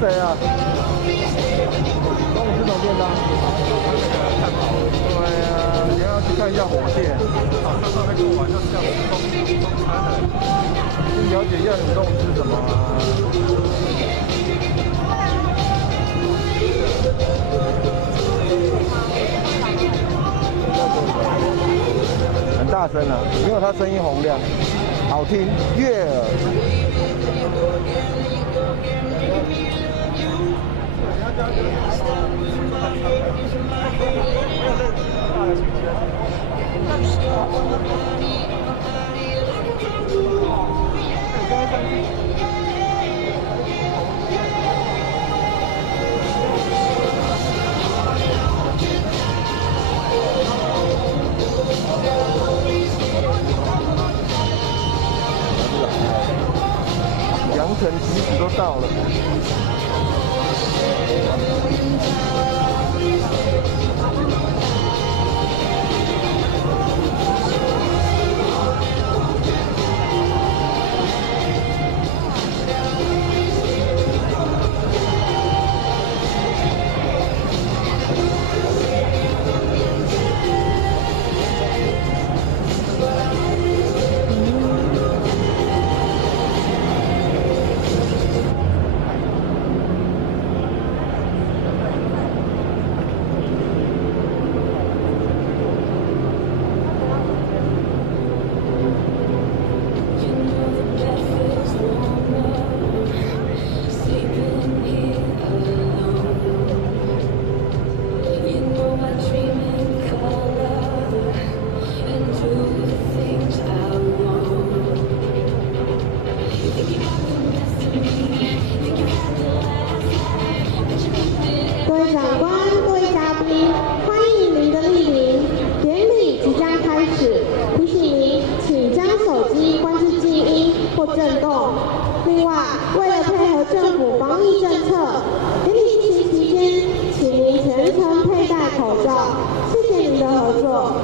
谁啊？中午吃什么便当？对啊，你要去看一下火箭。上次那个晚上下午中餐的，去了解一下你中午吃什么啊？很大声啊，因为它声音洪亮，好听，悦耳。阳城集市都到了。各位长官、各位嘉宾，欢迎您的莅临。典礼即将开始，提醒您，请将手机关至静音或震动。另外，为了配合政府防疫政策，典礼进行期间，请您全程佩戴口罩。谢谢您的合作。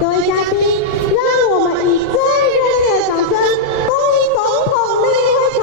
各位嘉宾，让我们以最热烈的掌声，恭迎总统莅临会场。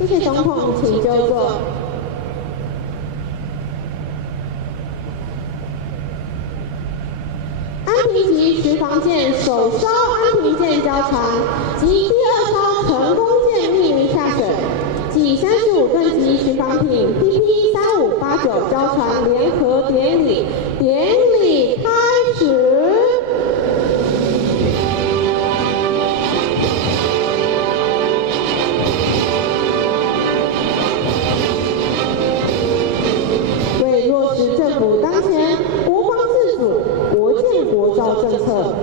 谢谢总统，请就座。安平级巡防舰首艘安平舰交船及第二艘成功舰莅临下水，暨35吨级巡防艇 PP3589交船联合典礼，典礼开始。为落实政府当前国防自主、国建国造政策，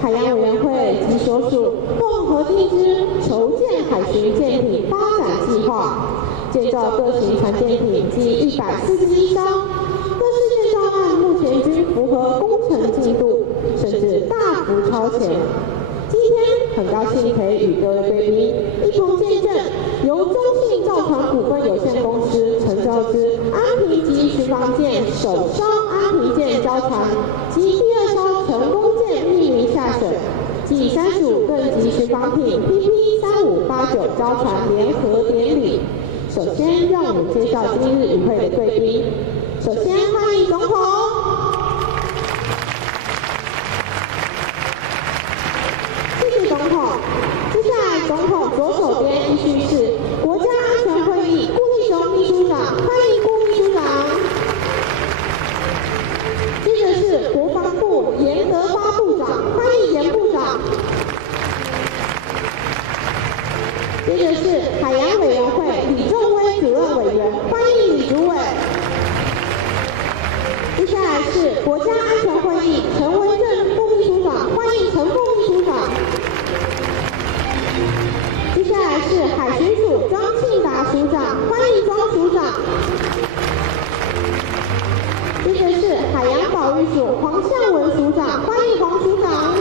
海洋委员会及所属综合定之筹建海巡舰艇发展计划，建造各型船舰艇计141艘，各式建造案目前均符合工程进度，甚至大幅超前。今天很高兴可以与各位贵宾一同见证由中信造船股份有限公司承造之安平级巡防舰首艘安平舰交船及第二艘成功舰莅临下水，暨35吨级巡防艇 PP3589交船联合典礼。首先，让我们介绍今日与会的贵宾。首先欢迎总统。谢谢总统。接下来，总统左手边依序是国家安全会议顾立雄秘书长，欢迎顾秘书长。接着是国防部严德发部长，欢迎严部长。接着是海洋委员会李仲威主任委员，欢迎李主委。接下来是国家安全会议陈维正副秘书长，欢迎陈副秘书长。接下来是海巡署庄庆达署长，欢迎庄署长。接着是海洋保育署黄向文署长，欢迎黄署长。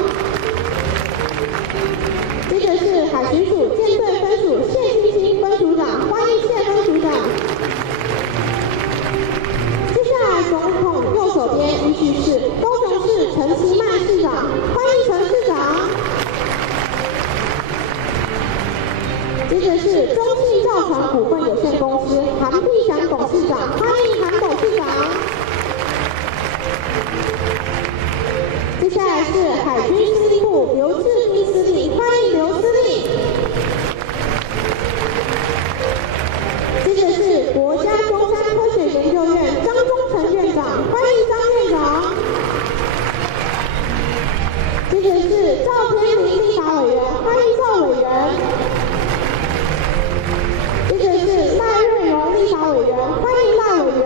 接着是海巡署舰队分署谢欣欣分署长，欢迎谢分署长。接下来总统右手边依序是高雄市陈其迈市长，欢迎陈市长。接着是中信造船股份有限公司国家中山科学研究院张忠诚院长，欢迎张院长。接着是赵天麟立法委员，欢迎赵委员。接着是赖瑞荣立法委员，欢迎赖委员。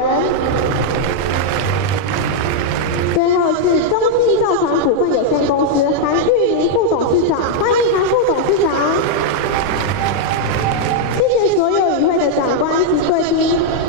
最后是中信造船股份有限公司韩玉玲副董事长，欢迎韩副董事长。谢谢所有与会的长官及贵宾。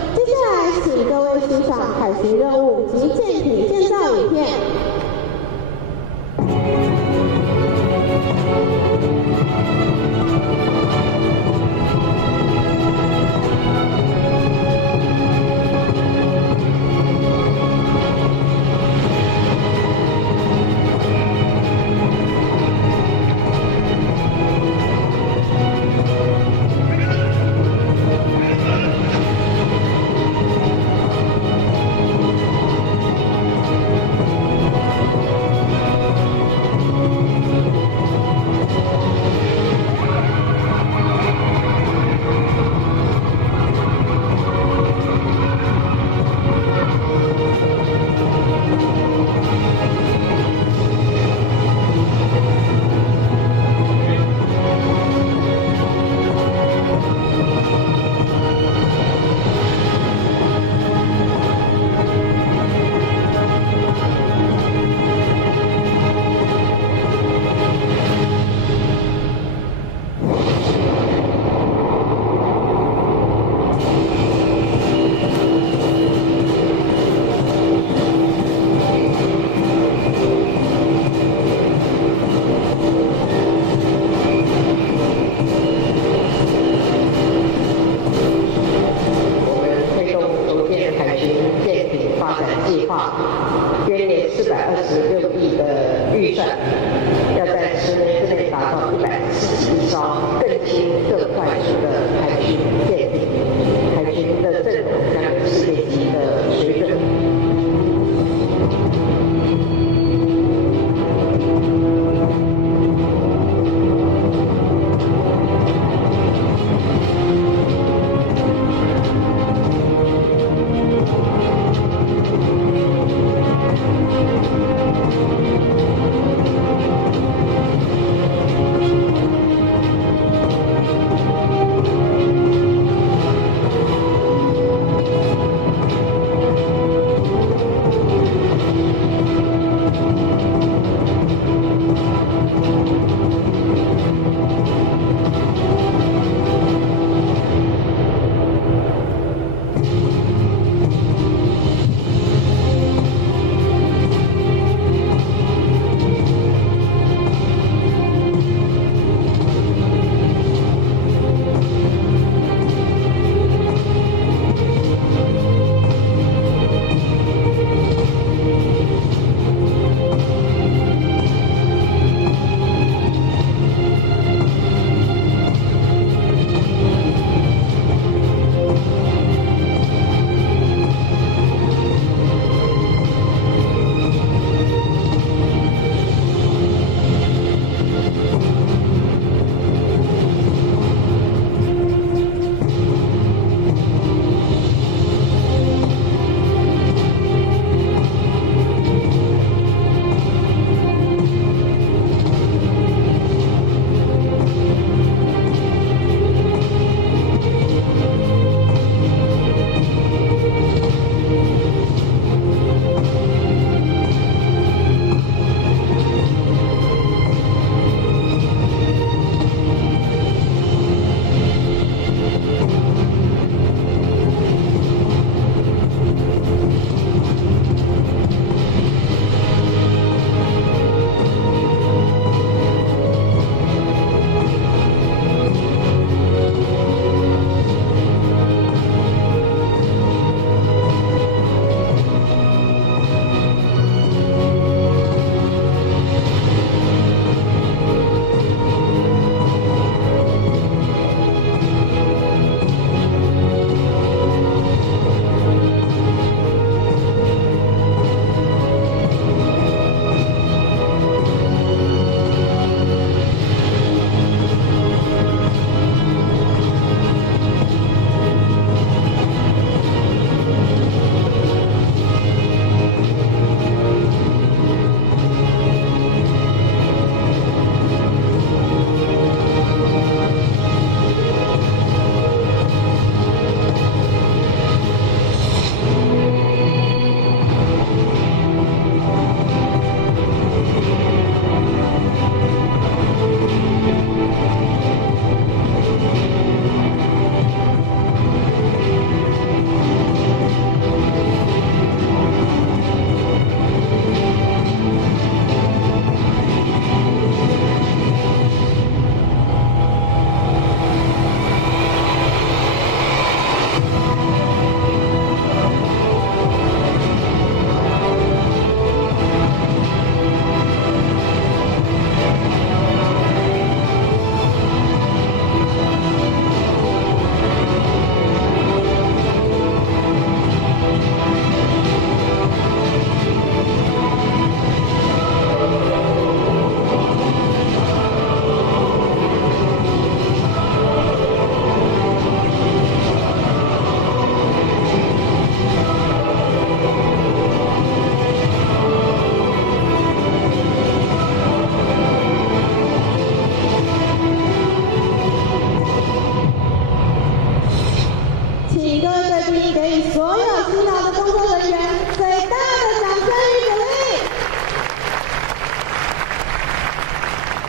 各位贵宾给予所有辛劳的工作人员最大的掌声与鼓励。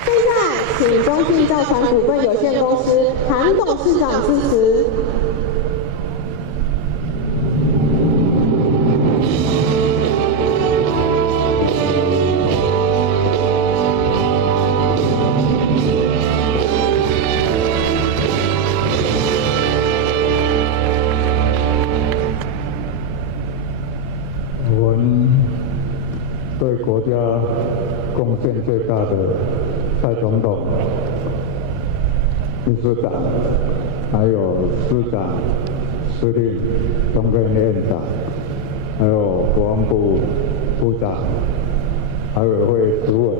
现在，请中信造船股份有限公司韩董事长致辞。对国家贡献最大的蔡总统、秘书长，还有师长、司令、中科院院长，还有国防部部长、海委会主委，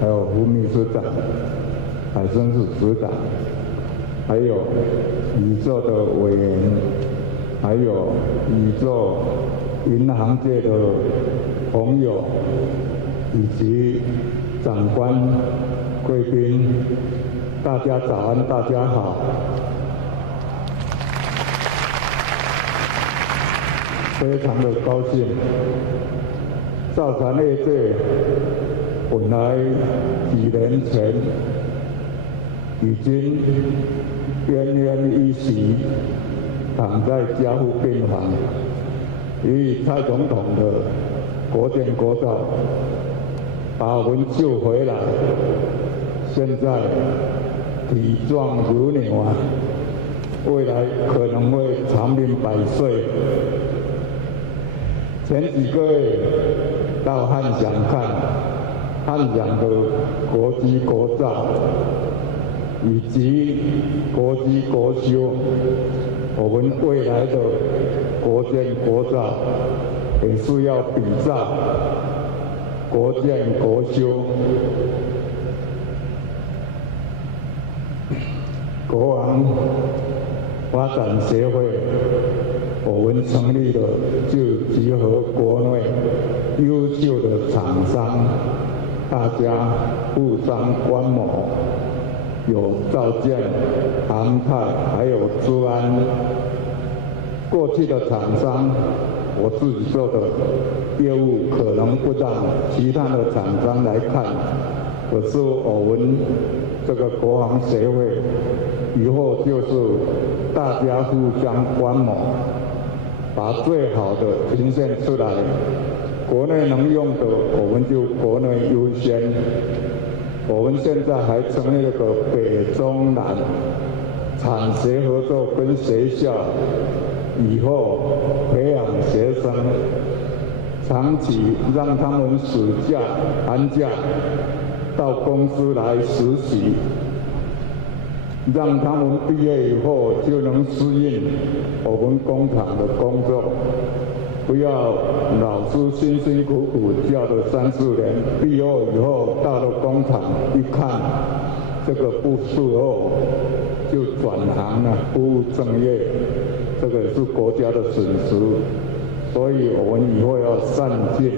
还有副秘书长、海生室室长，还有宇宙的委员，还有宇宙银行界的朋友以及长官、贵宾，大家早安，大家好。非常的高兴，造船业界本来几年前已经奄奄一息，躺在加护病房，以蔡总统的国建国造把我们救回来，现在体壮如牛啊，未来可能会长命百岁。前几个月到汉翔看汉翔的国机国造以及国机国修，我们未来的国建国造也是要比照国建国修。国防发展协会，我们成立了就集合国内优秀的厂商，大家互相观摩，有造舰、航太，还有资安。过去的厂商，我自己做的业务可能不让其他的厂商来看，可是我们这个国防协会以后就是大家互相观摩，把最好的呈现出来。国内能用的，我们就国内优先。我们现在还成立了个北中南产学合作，跟学校以后培养学生，长期让他们暑假、寒假到公司来实习，让他们毕业以后就能适应我们工厂的工作，不要老师辛辛苦苦教了3、4年，毕业以后到了工厂一看这个不适合，就转行了，不务正业，这个也是国家的损失。所以我们以后要善尽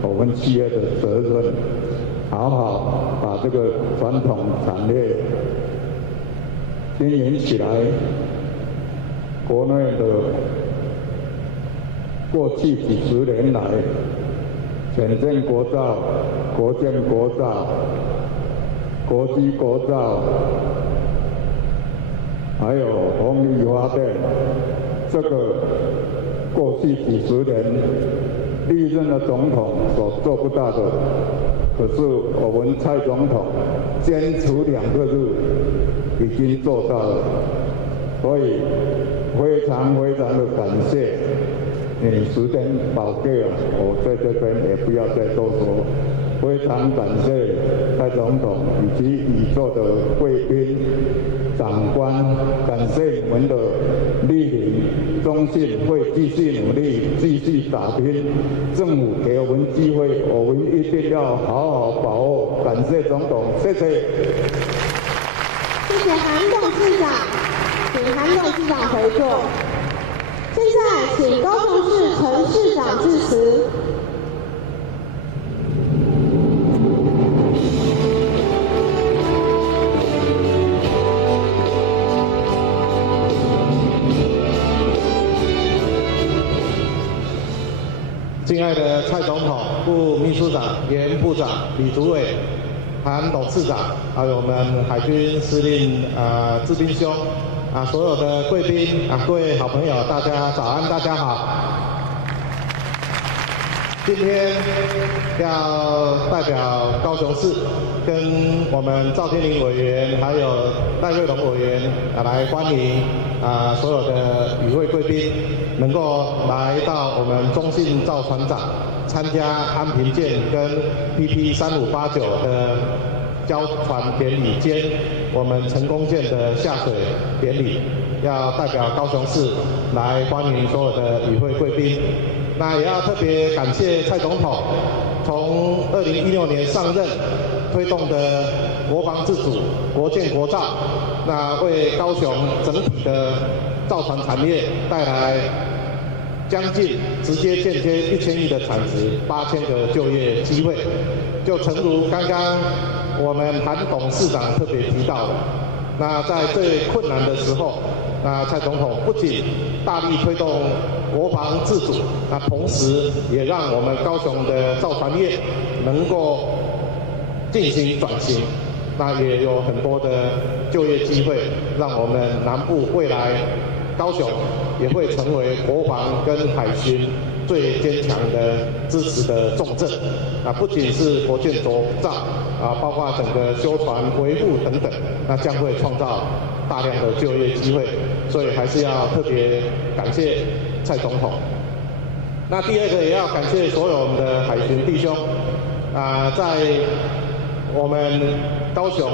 我们企业的责任，好好把这个传统产业经营起来。国内的过去几10年来，潜舰国造、国建国造、国机国造，还有风力发电，这个过去几10年历任的总统所做不到的，可是我们蔡总统坚持2个日已经做到了，所以非常非常的感谢。时间宝贵啊，我在这边也不要再多说。非常感谢蔡总统以及宇宙的贵宾、长官，感谢你们的莅临。中信会继续努力，继续打拼。政府给我们机会，我们一定要好好把握。感谢总统，谢谢。谢谢韩董事长，请韩董事长回座。现在请高雄市陈市长致辞。敬爱的蔡总统、副秘书长、严部长、李主委、韩董事长，还有我们海军司令志斌兄，所有的贵宾各位好朋友，大家早安，大家好。今天要代表高雄市，跟我们赵天麟委员还有赖瑞隆委员来欢迎所有的与会贵宾能够来到我们中信赵船长参加安平舰跟 PP3589的交船典礼兼我们成功舰的下水典礼，要代表高雄市来欢迎所有的与会贵宾。那也要特别感谢蔡总统，从2016年上任推动的国防自主、国建国造，那为高雄整体的造船产业带来将近直接间接1000亿的产值，8000个就业机会。就诚如刚刚我们韩董事长特别提到的，那在最困难的时候，那蔡总统不仅大力推动国防自主，那同时也让我们高雄的造船业能够进行转型，那也有很多的就业机会，让我们南部未来高雄也会成为国防跟海巡最坚强的支持的重镇。不仅是国建国造包括整个修船维护等等，那将会创造大量的就业机会，所以还是要特别感谢蔡总统。那第二个也要感谢所有我们的海巡弟兄，在我们高雄，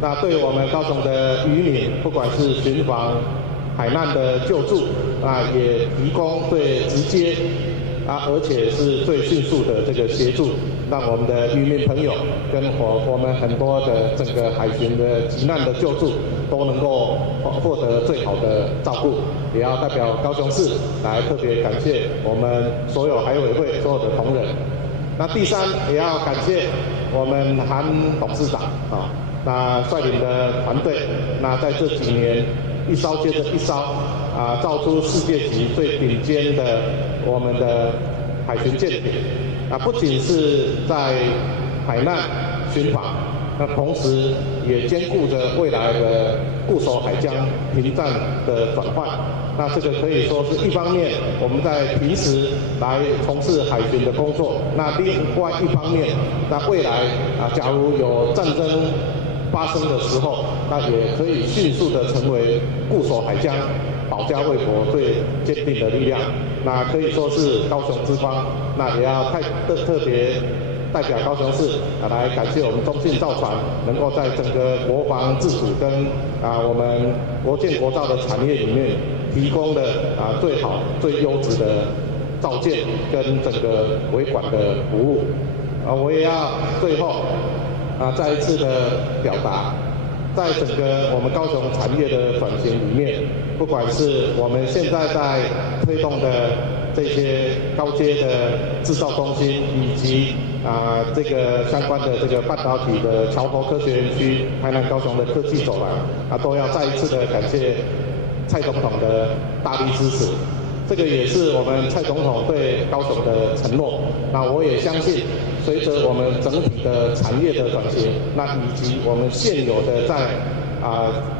那对我们高雄的渔民，不管是巡防、海难的救助，也提供最直接而且是最迅速的这个协助，让我们的渔民朋友跟我们很多的整个海巡的急难的救助都能够获得最好的照顾。也要代表高雄市来特别感谢我们所有海委会所有的同仁。那第三也要感谢我们韩董事长那率领的团队，那在这几年一艘接着一艘造出世界级最顶尖的我们的海巡舰艇，不仅是在海难巡防，那同时也兼顾着未来的固守海疆屏障的转换。那这个可以说是一方面我们在平时来从事海巡的工作，那另外一方面，那未来假如有战争发生的时候，那也可以迅速的成为固守海疆、保家卫国最坚定的力量。那可以说是高雄之光。那也要特别代表高雄市来感谢我们中信造船，能够在整个国防自主跟我们国建国造的产业里面提供的最好、最优质的造舰跟整个维管的服务。我也要最后再一次的表达，在整个我们高雄产业的转型里面，不管是我们现在在推动的这些高阶的制造中心，以及这个相关的这个半导体的桥头科学园区、台南高雄的科技走廊都要再一次的感谢蔡总统的大力支持。这个也是我们蔡总统对高雄的承诺。那我也相信，随着我们整体的产业的转型，那以及我们现有的在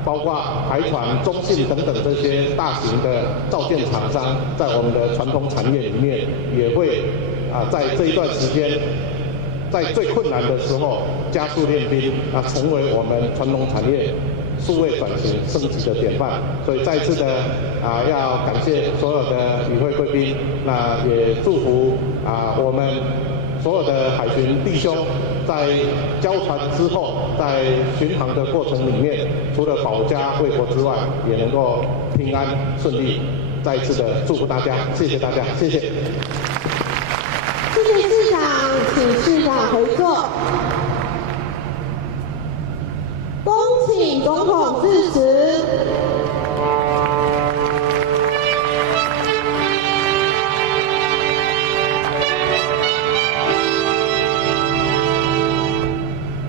包括海船、中信等等这些大型的造舰厂商，在我们的传统产业里面，也会在这一段时间，在最困难的时候加速练兵，成为我们传统产业数位转型升级的典范。所以再次的要感谢所有的与会贵宾，那也祝福我们所有的海巡弟兄在交船之后，在巡航的过程里面，除了保家卫国之外，也能够平安顺利。再一次的祝福大家，谢谢大家，谢谢。谢谢市长，请市长回座。恭请总统致辞。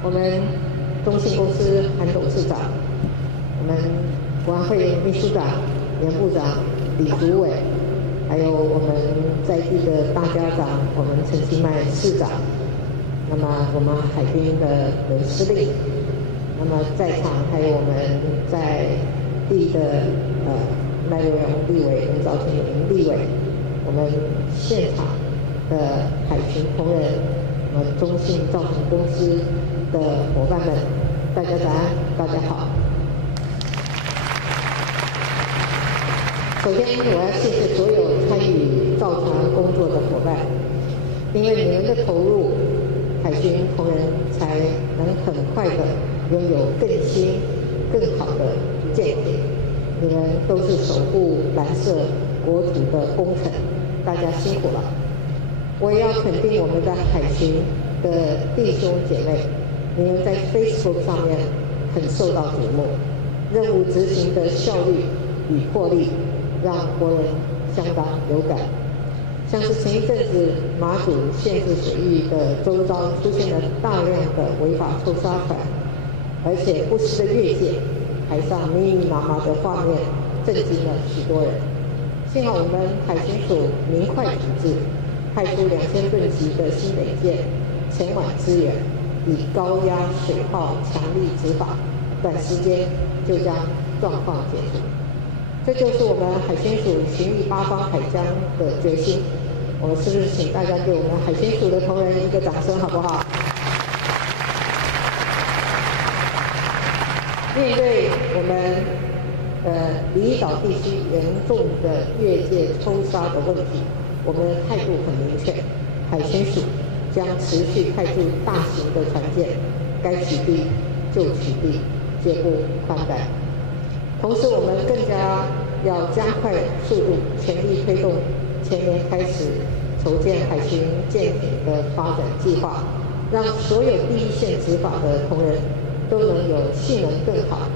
我们中信公司韩董事长，我们国安会秘书长、严部长、李主委，还有我们在地的大家长，我们陈其迈市长，那么我们海军的刘司令，那么在场还有我们在地的赖瑞荣立委、吴兆天立委，我们现场的海巡同仁，我们中信造船公司的伙伴们，大家早安，大家好。首先，我要谢谢所有参与造船工作的伙伴，因为你们的投入，海巡同仁才能很快的拥有更新、更好的舰艇。你们都是守护蓝色国土的功臣，大家辛苦了。我也要肯定我们的海巡的弟兄姐妹，你们在 Facebook 上面很受到瞩目，任务执行的效率与魄力，让国人相当有感。像是前一阵子马祖限制水域的周遭出现了大量的违法抽沙船，而且不时的越界，海上密密麻麻的画面震惊了许多人。幸好我们海巡署明快处置，派出2000吨级的新北舰前往支援，以高压水炮强力执法，短时间就将状况解除。这就是我们海巡署巡弋八方海疆的决心。我们是不是请大家给我们海巡署的同仁一个掌声，好不好？面对我们离岛地区严重的越界抽沙的问题，我们的态度很明确，海巡署将持续派驻大型的船舰，该取缔就取缔，绝不宽待。同时，我们更加要加快速度，全力推动前年开始筹建海巡舰艇的发展计划，让所有第一线执法的同仁都能有性能更好、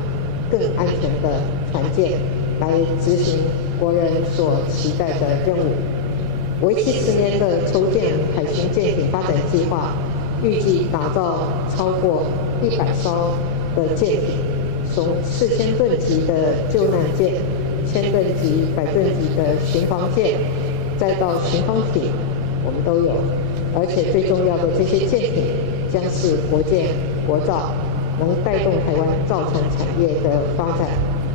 更安全的船舰来执行国人所期待的任务。为期10年的筹建海巡舰艇发展计划，预计打造超过100艘的舰艇，从4000吨级的救难舰、1000吨级、100吨级的巡防舰，再到巡防艇，我们都有。而且最重要的，这些舰艇将是国建国造，能带动台湾造船产业的发展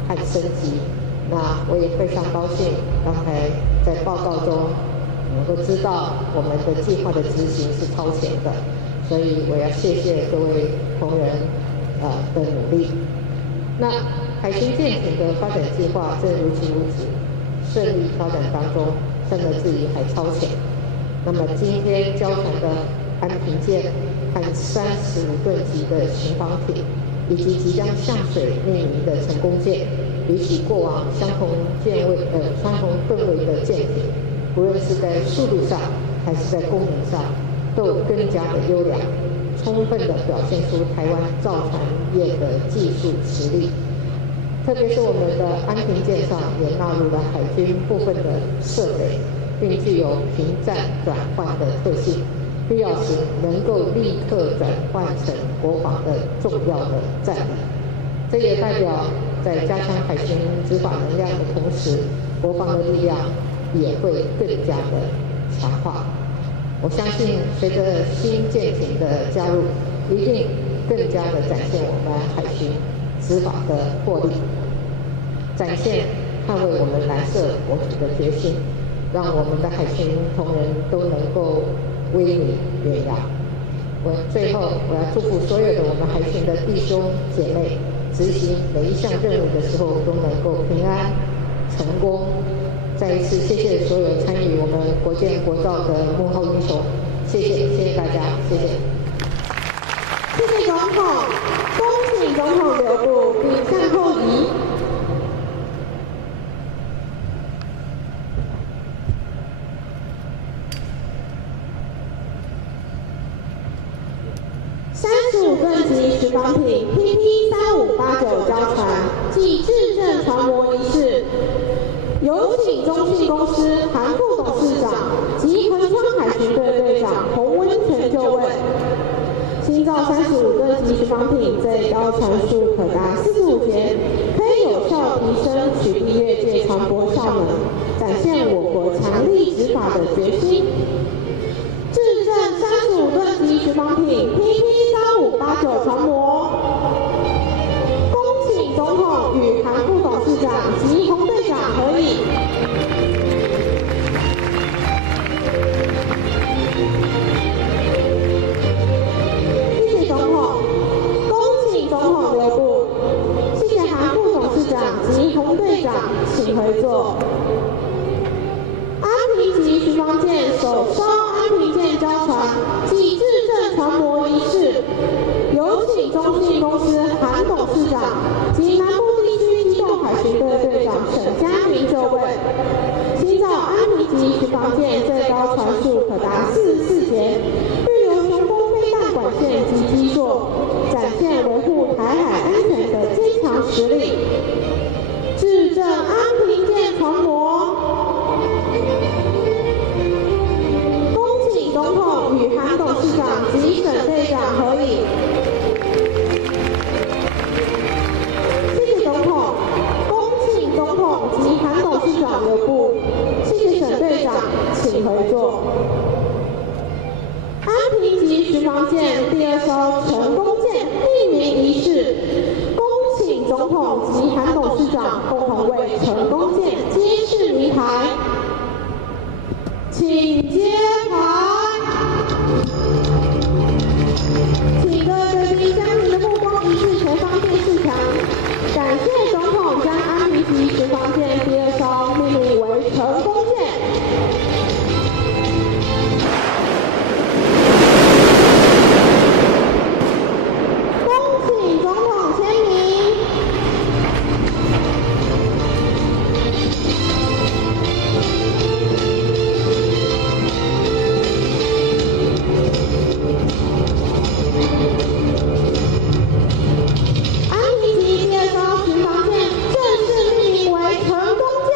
和升级。那我也非常高兴，刚才在报告中能够知道我们的计划的执行是超前的，所以我要谢谢各位同仁的努力。那海巡舰艇的发展计划正如期如此顺利发展当中，甚至于还超前。那么今天交船的安平舰和35吨级的巡防艇，以及即将下水命名的成功舰，比起过往相同吨位的舰艇，无论是在速度上还是在功能上，都有更加的优良，充分的表现出台湾造船业的技术实力。特别是我们的安平舰上也纳入了海军部分的设备，并具有平战转换的特性，必要时能够立刻转换成国防的重要的战力。这也代表在加强海巡执法能量的同时，国防的力量也会更加的强化。我相信随着新舰艇的加入，一定更加的展现我们海巡执法的魄力，展现捍卫我们蓝色国土的决心，让我们的海巡同仁都能够威名远扬。最后我要祝福所有的我们海巡的弟兄姐妹，执行每一项任务的时候都能够平安成功。再一次谢谢所有参与我们国建国造的幕后英雄，谢谢大家，谢谢。谢谢总统，恭请总统留步并向后移。35吨级巡防艇 PP3589 交船暨致正船舶仪式，有请中信公司韩副董事长及横川海巡队队长洪温泉就位。新造35吨级巡防艇最高船数可达45节，可以有效提升取缔越界船舶效能，展现我国强法的决心。制正35吨级巡防艇 PP3589 船模，恭请总统与韩副董事长及洪队长合影。谢谢总统，恭请总统留步。谢谢韩副董事长及洪队长，请回座。安平级巡防舰首艘安平舰交船暨制正船模仪式，有请中信公司韩董事长及南部地区机动海巡队队长沈佳明就位。新造安平级巡防舰最高船速可达44节，预留雄风飞弹管线及基座，展现维护台海安全的坚强实力。制正安平舰船模，恭请总统与韩董事长及沈队长合影。谢谢总统，恭请总统及韩董事长留步。谢谢沈队长，请回座。安平级巡防舰第2艘成功舰命名仪式，恭请总统及韩董事长共同为成功舰揭示谜牌，请揭牌。请各位贵宾将您的目光移至前方电视墙，感谢总统将安平级巡防舰第2艘命名为成功舰。恭请总统签名。安平级第2艘巡防舰正式命名为成功舰，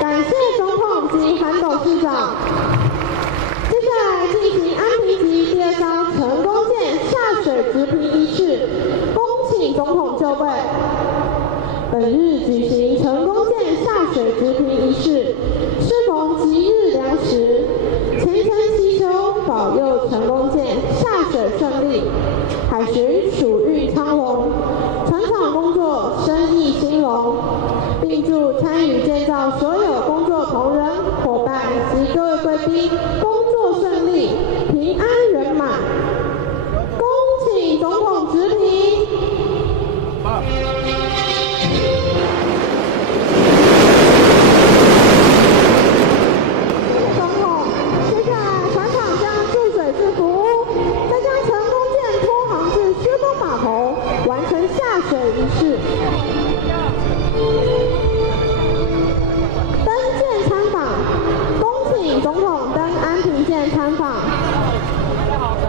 感谢总统及韩董事长。接下来进行安平级第2艘成功舰下水直评仪式，恭请总统就位。本日举行成功舰下水直评仪式，适逢吉日良时，虔诚祈求保佑成功舰下水顺利，海巡署运昌隆，船厂工作生意兴隆，并祝参与建造所有工作同仁、伙伴及各位贵宾工作顺利、平安圆满。恭请总统直评。总统，接下来船厂将注水至服务，再将成功舰拖航至施工码头，完成下水仪式。登舰参访，恭请总统登安平舰参访，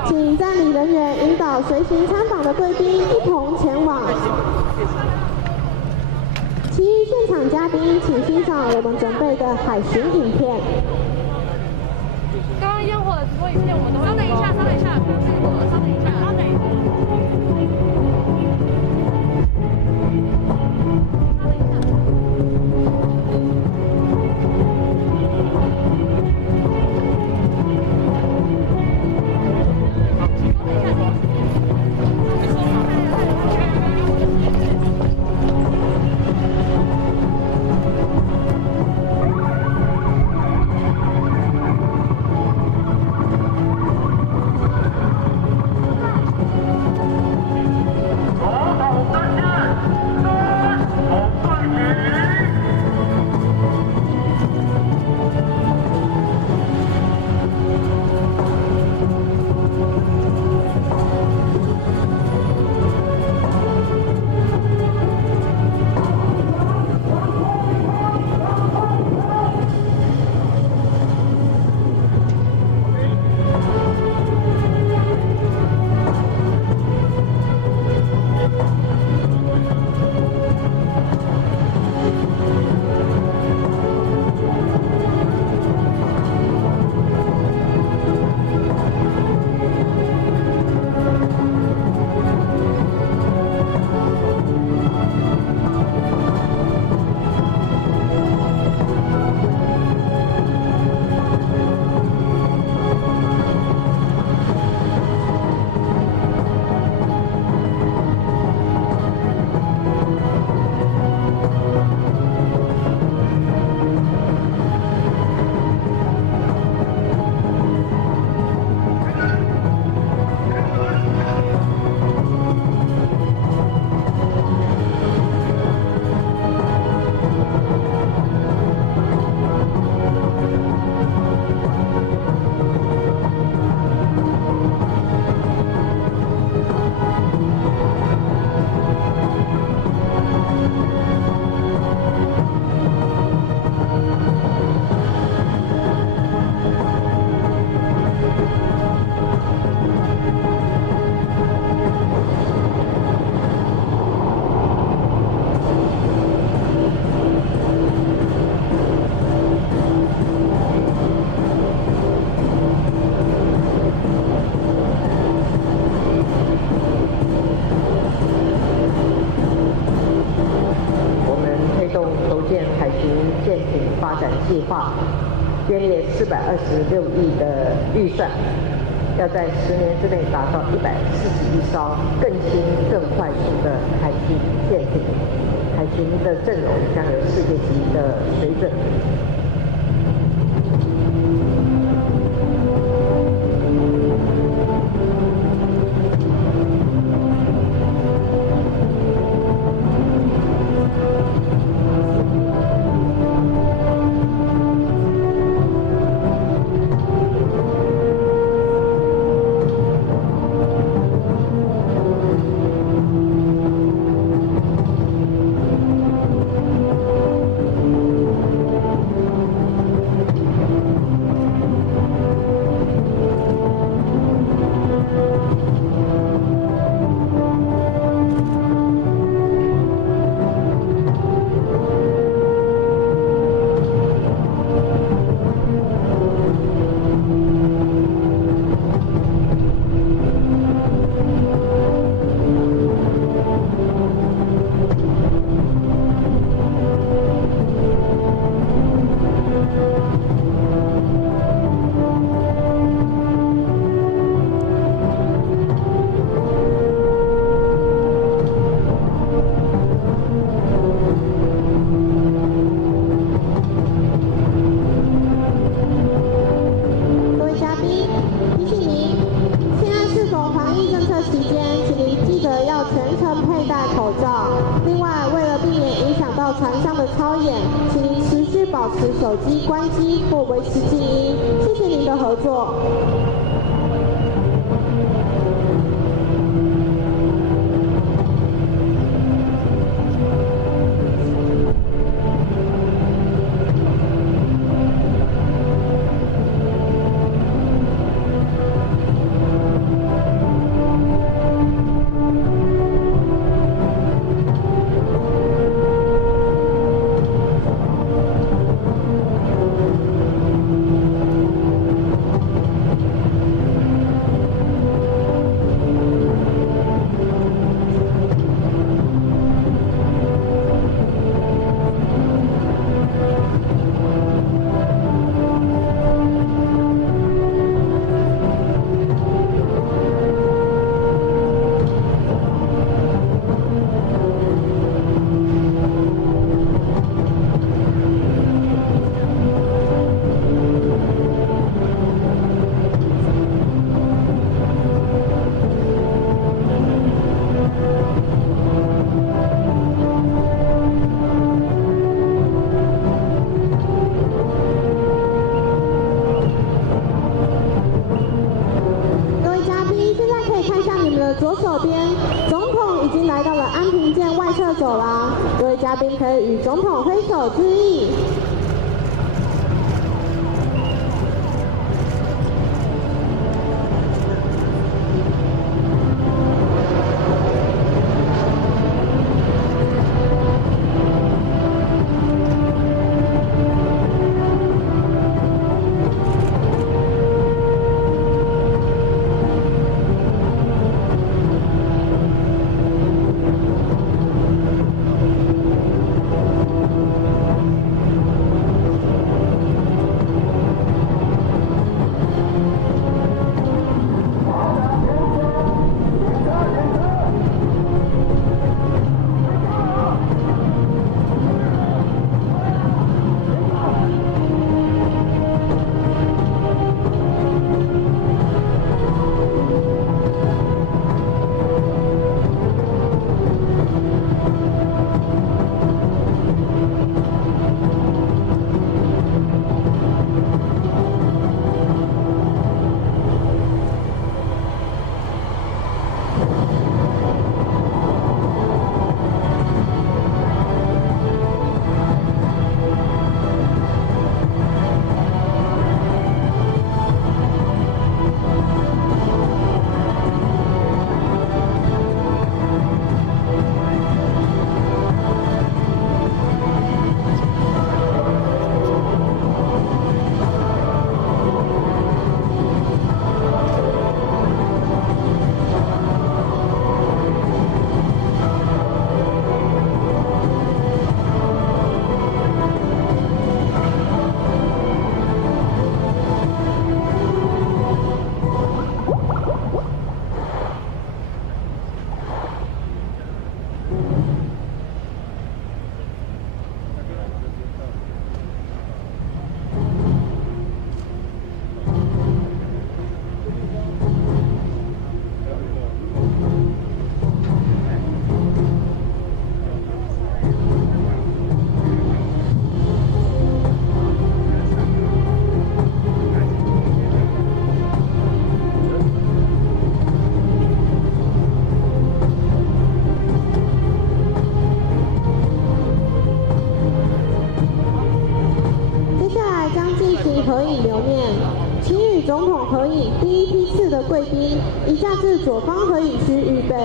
请站礼人员引导随行参访的贵宾一同前往。其余现场嘉宾，请欣赏我们准备的海巡影片。刚刚烟火的直播影片我们都会。稍等一下，稍等一下，不要太多了，稍等一下，稍等一下。计划，编列426亿的预算，要在10年之内达到141艘更新、更快速的海巡舰艇，海巡的阵容将有世界级的水准。船上的操演，请您持续保持手机关机或维持静音。谢谢您的合作。左手边，总统已经来到了安平舰外侧走廊，各位嘉宾可以与总统挥手致意。以合影留念。请与总统合影第一批次的贵宾移驾至左方合影区预备。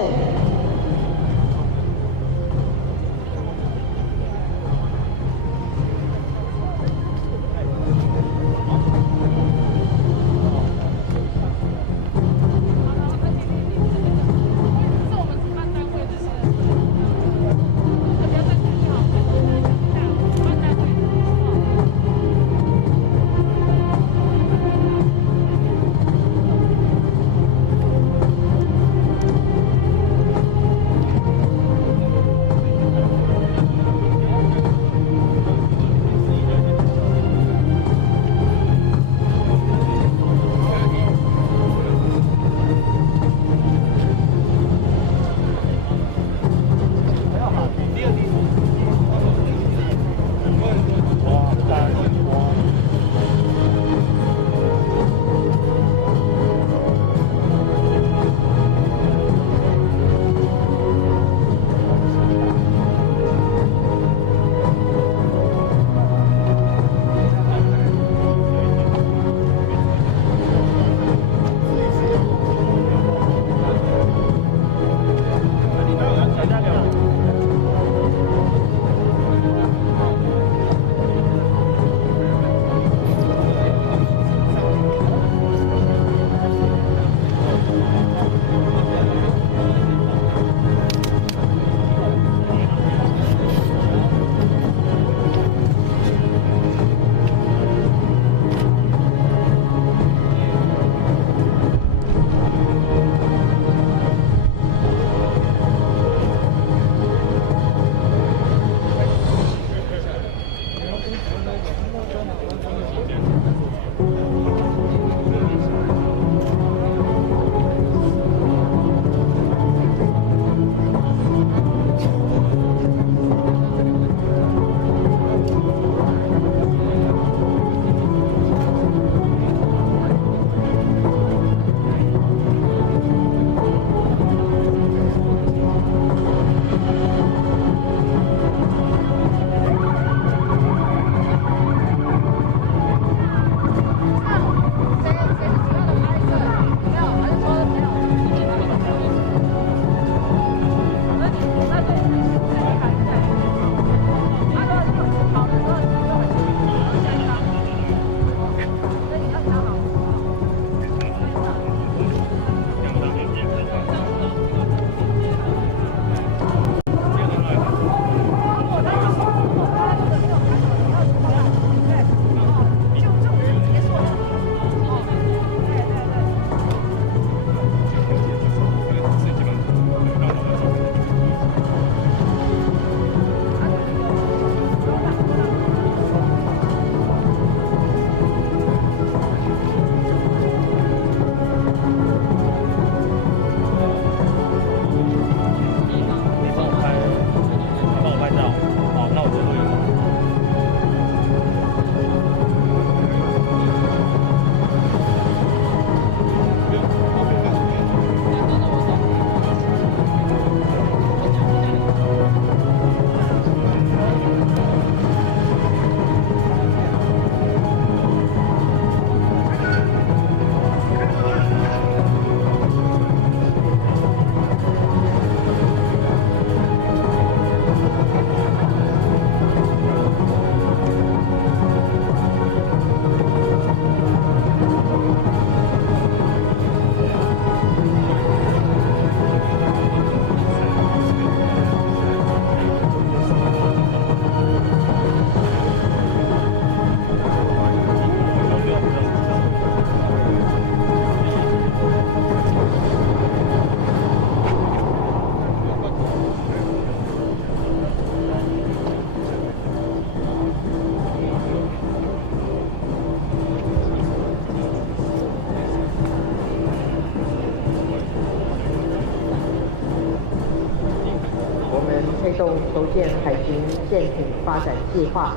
推动筹建海巡舰艇发展计划，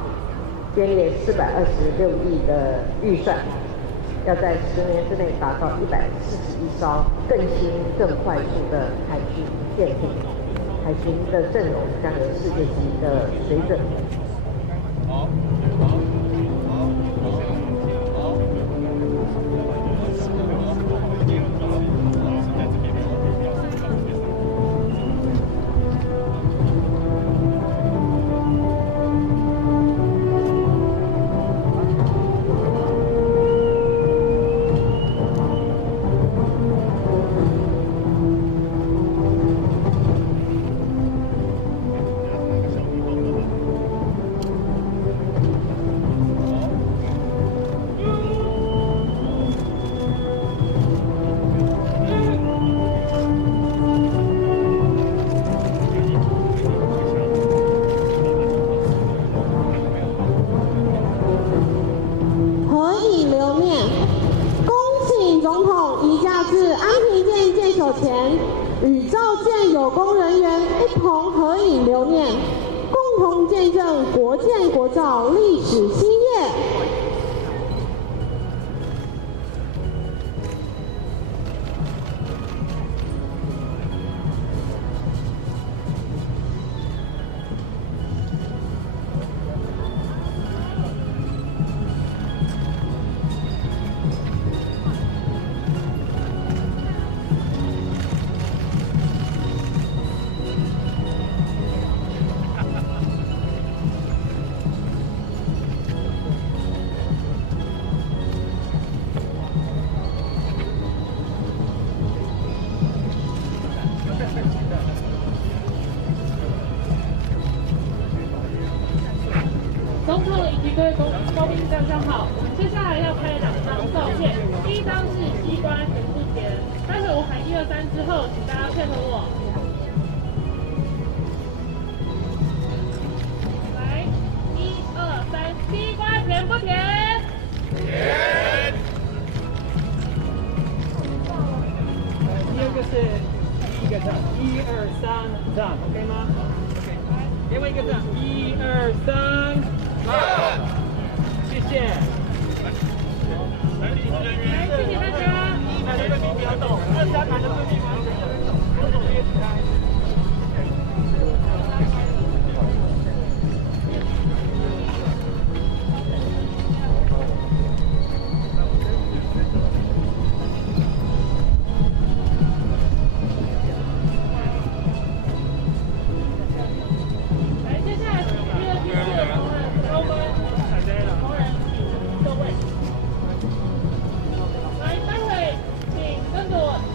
编列426亿的预算，要在10年之内达到141艘更新、更快速的海巡舰艇。海巡的阵容将有世界级的水准。合影留念。恭请总统移驾至安平舰舰首前，与召舰有功人员一同合影留念，共同见证国建国造历史新页。总统以及各位高宾站上好，我们接下来要拍2张照片，第一张是西瓜田不甜，待会我喊1、2、3之后，请大家配合我。来，1、2、3，西瓜甜不甜？甜。第二个是第一个站，1、2、3站 ，OK 吗 ？OK， 另外一个站，1、2、3。谢谢。来，谢谢大家。1排的队名不要动，2、3排的队名完全不动，别起来。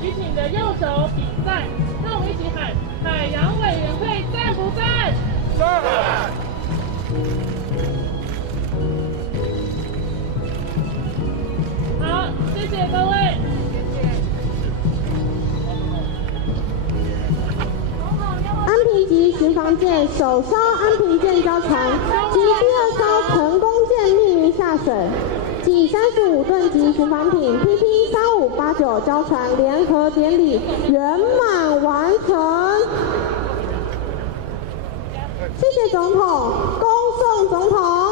举起你的右手比赞，那我们一起喊海洋委员会赞不赞？赞！好，谢谢各位。安平级巡防舰首艘安平舰交船及第2艘成功舰命名下水。继35吨级巡防艇 PP3589 交船联合典礼圆满完成。谢谢总统，恭送总统。